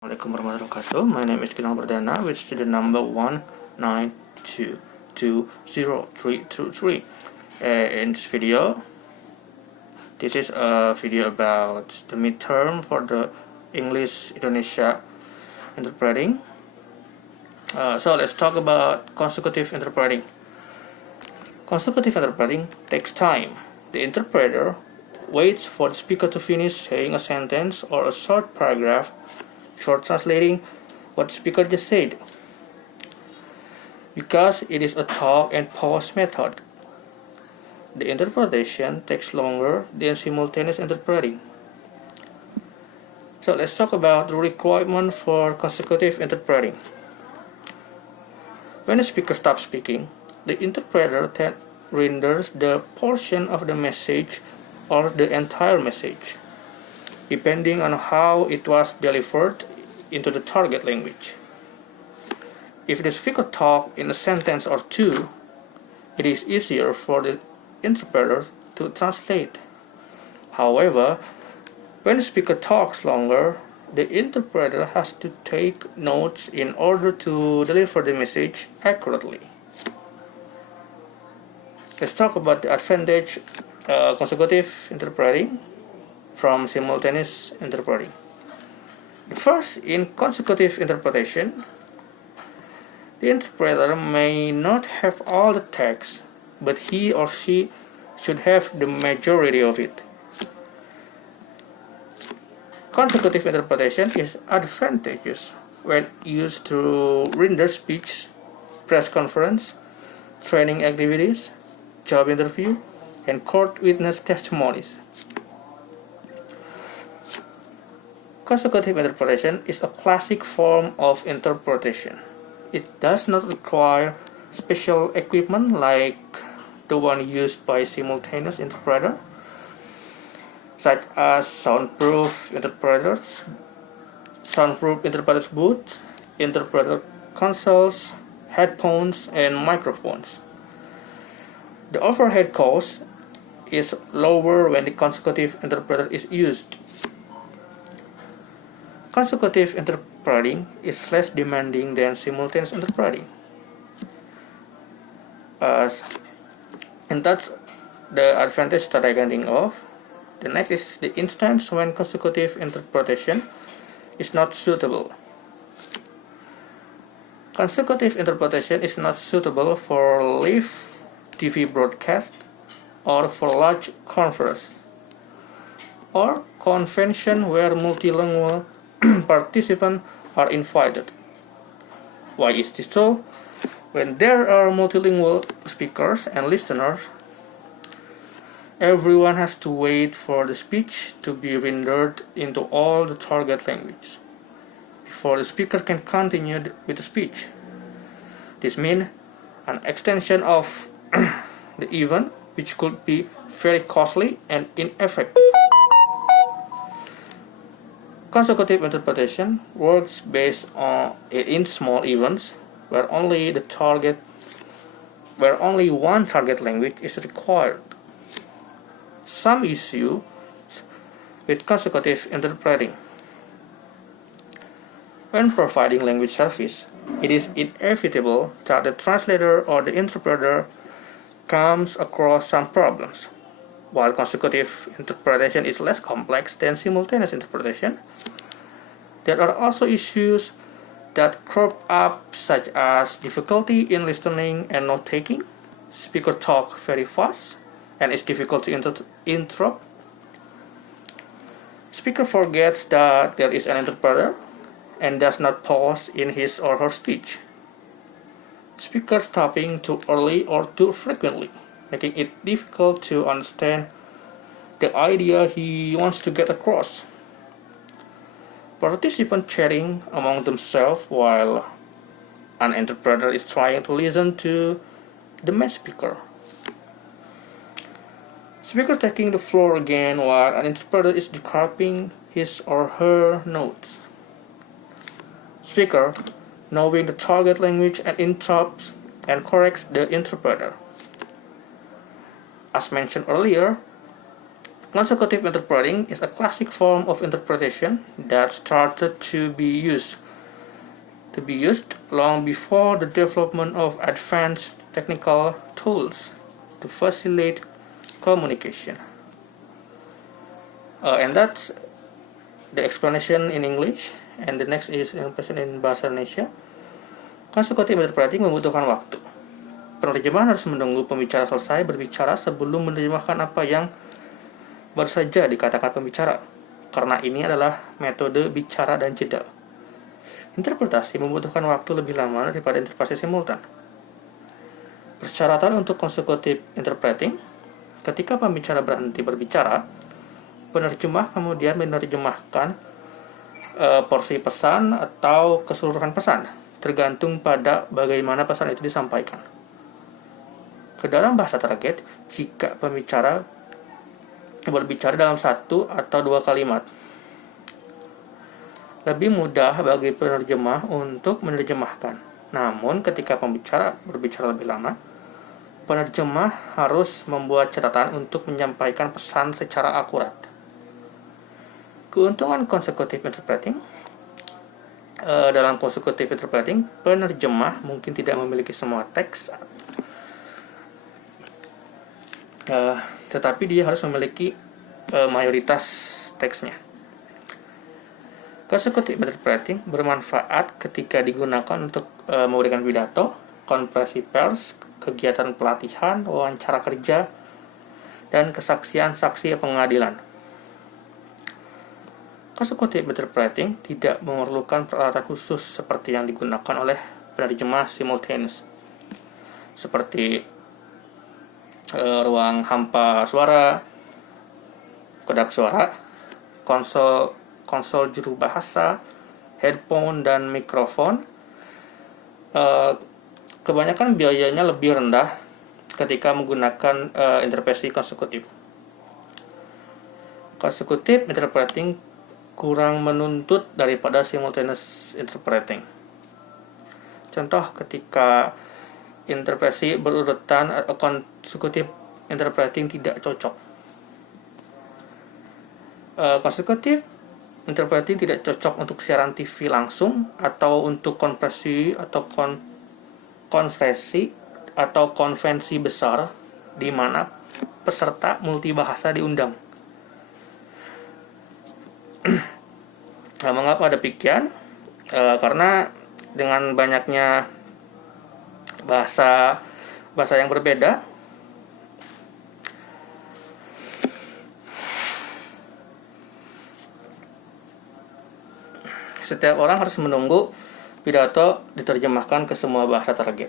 Assalamualaikum warahmatullahi wabarakatuh. My name is Kinal Berdana with student number 192203323. In this video, this is a video about the midterm for the English Indonesia interpreting. So let's talk about consecutive interpreting. Consecutive interpreting takes time. The interpreter waits for the speaker to finish saying a sentence or a short paragraph before translating what the speaker just said. Because it is a talk and pause method, the interpretation takes longer than simultaneous interpreting. So let's talk about the requirement for consecutive interpreting. When the speaker stops speaking, the interpreter then renders the portion of the message or the entire message, depending on how it was delivered into the target language. If the speaker talks in a sentence or two, it is easier for the interpreter to translate. However, when the speaker talks longer, the interpreter has to take notes in order to deliver the message accurately. Let's talk about the advantage consecutive interpreting from simultaneous interpreting. First, in consecutive interpretation, the interpreter may not have all the text, but he or she should have the majority of it. Consecutive interpretation is advantageous when used to render speech, press conference, training activities, job interview, and court witness testimonies. Consecutive interpretation is a classic form of interpretation. It does not require special equipment like the one used by simultaneous interpreter, such as soundproof interpreters booths, interpreter consoles, headphones, and microphones. The overhead cost is lower when the consecutive interpreter is used. Consecutive interpreting is less demanding than simultaneous interpreting. And that's the advantage that I can think of. The next is the instance when consecutive interpretation is not suitable. Consecutive interpretation is not suitable for live TV broadcast or for large conference or convention where multilingual participants are invited. Why is this so? When there are multilingual speakers and listeners, everyone has to wait for the speech to be rendered into all the target language before the speaker can continue with the speech. This means an extension of the event, which could be very costly and ineffective. Consecutive interpretation works based on in small events where only one target language is required. Some issues with consecutive interpreting. When providing language service, it is inevitable that the translator or the interpreter comes across some problems. While consecutive interpretation is less complex than simultaneous interpretation, there are also issues that crop up, such as difficulty in listening and note-taking. Speaker talk very fast and it's difficult to interrupt. Speaker forgets that there is an interpreter and does not pause in his or her speech. Speaker stopping too early or too frequently, making it difficult to understand the idea he wants to get across. Participants chatting among themselves while an interpreter is trying to listen to the main speaker. Speaker taking the floor again while an interpreter is describing his or her notes. Speaker knowing the target language and interrupts and corrects the interpreter. As mentioned earlier, Consecutive interpreting is a classic form of interpretation that started to be used long before the development of advanced technical tools to facilitate communication. And that's the explanation in English, and the next is explanation in Bahasa Indonesia. Consecutive interpreting membutuhkan waktu. Penerjemahan harus menunggu pembicara selesai berbicara sebelum menerjemahkan apa yang baru saja dikatakan pembicara, karena ini adalah metode bicara dan jeda. Interpretasi membutuhkan waktu lebih lama daripada interpretasi simultan. Persyaratan untuk consecutive interpreting: ketika pembicara berhenti berbicara, penerjemah kemudian menerjemahkan porsi pesan atau keseluruhan pesan, tergantung pada bagaimana pesan itu disampaikan. Ke dalam bahasa target, jika pembicara berbicara dalam satu atau dua kalimat, lebih mudah bagi penerjemah untuk menerjemahkan. Namun, ketika pembicara berbicara lebih lama, penerjemah harus membuat catatan untuk menyampaikan pesan secara akurat. Keuntungan consecutive interpreting: dalam consecutive interpreting, penerjemah mungkin tidak memiliki semua teks, tetapi dia harus memiliki mayoritas teksnya. Consecutive interpreting bermanfaat ketika digunakan untuk memberikan pidato, konferensi pers, kegiatan pelatihan, wawancara kerja, dan kesaksian saksi pengadilan. Consecutive interpreting tidak memerlukan peralatan khusus seperti yang digunakan oleh penerjemah simultaneous, seperti ruang hampa suara, kedap suara, konsol juru bahasa, headphone, dan mikrofon. Kebanyakan biayanya lebih rendah ketika menggunakan interpretasi konsekutif. Consecutive interpreting kurang menuntut daripada simultaneous interpreting. Contoh, ketika interpretasi berurutan, consecutive interpreting tidak cocok. Consecutive interpreting tidak cocok untuk siaran TV langsung, atau untuk konferensi atau konferensi atau konvensi besar di mana peserta multibahasa diundang. Mengapa demikian? Karena dengan banyaknya bahasa yang berbeda, setiap orang harus menunggu pidato diterjemahkan ke semua bahasa target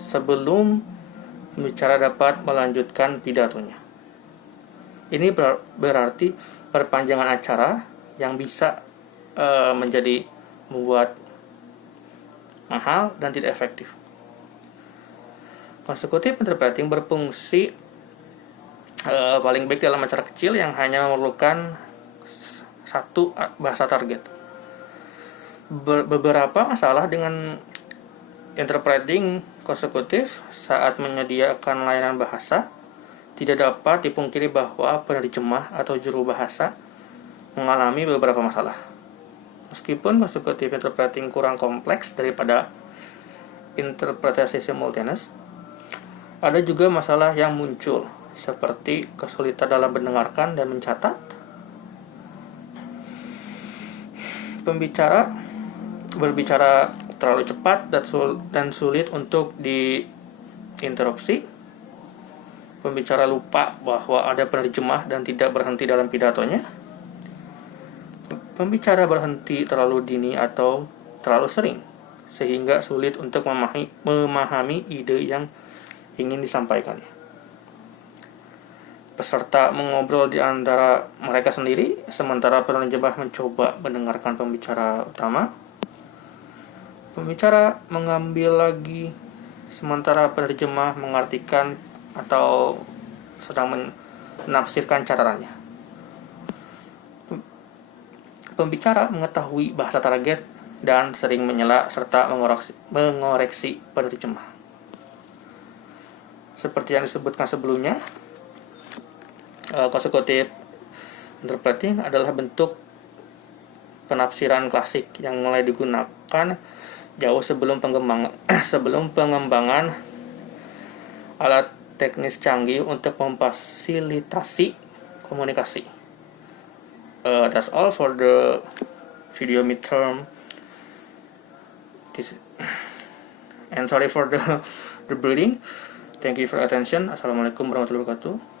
sebelum pembicara dapat melanjutkan pidatonya. Ini berarti perpanjangan acara yang bisa membuat mahal dan tidak efektif. Consecutive interpreting berfungsi paling baik dalam acara kecil yang hanya memerlukan satu bahasa target. Beberapa masalah dengan interpreting konsekutif saat menyediakan layanan bahasa tidak dapat dipungkiri bahwa penerjemah atau juru bahasa mengalami beberapa masalah. Meskipun consecutive interpreting kurang kompleks daripada interpretasi simultaneous, ada juga masalah yang muncul, seperti kesulitan dalam mendengarkan dan mencatat. Pembicara berbicara terlalu cepat dan sulit untuk diinterupsi. Pembicara lupa bahwa ada penerjemah dan tidak berhenti dalam pidatonya. Pembicara berhenti terlalu dini atau terlalu sering, sehingga sulit untuk memahami ide yang ingin disampaikannya. Peserta mengobrol di antara mereka sendiri, sementara penerjemah mencoba mendengarkan pembicara utama. Pembicara mengambil lagi, sementara penerjemah mengartikan atau sedang menafsirkan catatannya. Pembicara mengetahui bahasa target dan sering menyela serta mengoreksi penerjemah. Seperti yang disebutkan sebelumnya, Consecutive interpreting adalah bentuk penafsiran klasik yang mulai digunakan jauh sebelum pengembangan alat teknis canggih untuk memfasilitasi komunikasi. That's all for the video midterm. And sorry for the breathing. Thank you for your attention. Assalamualaikum warahmatullahi wabarakatuh.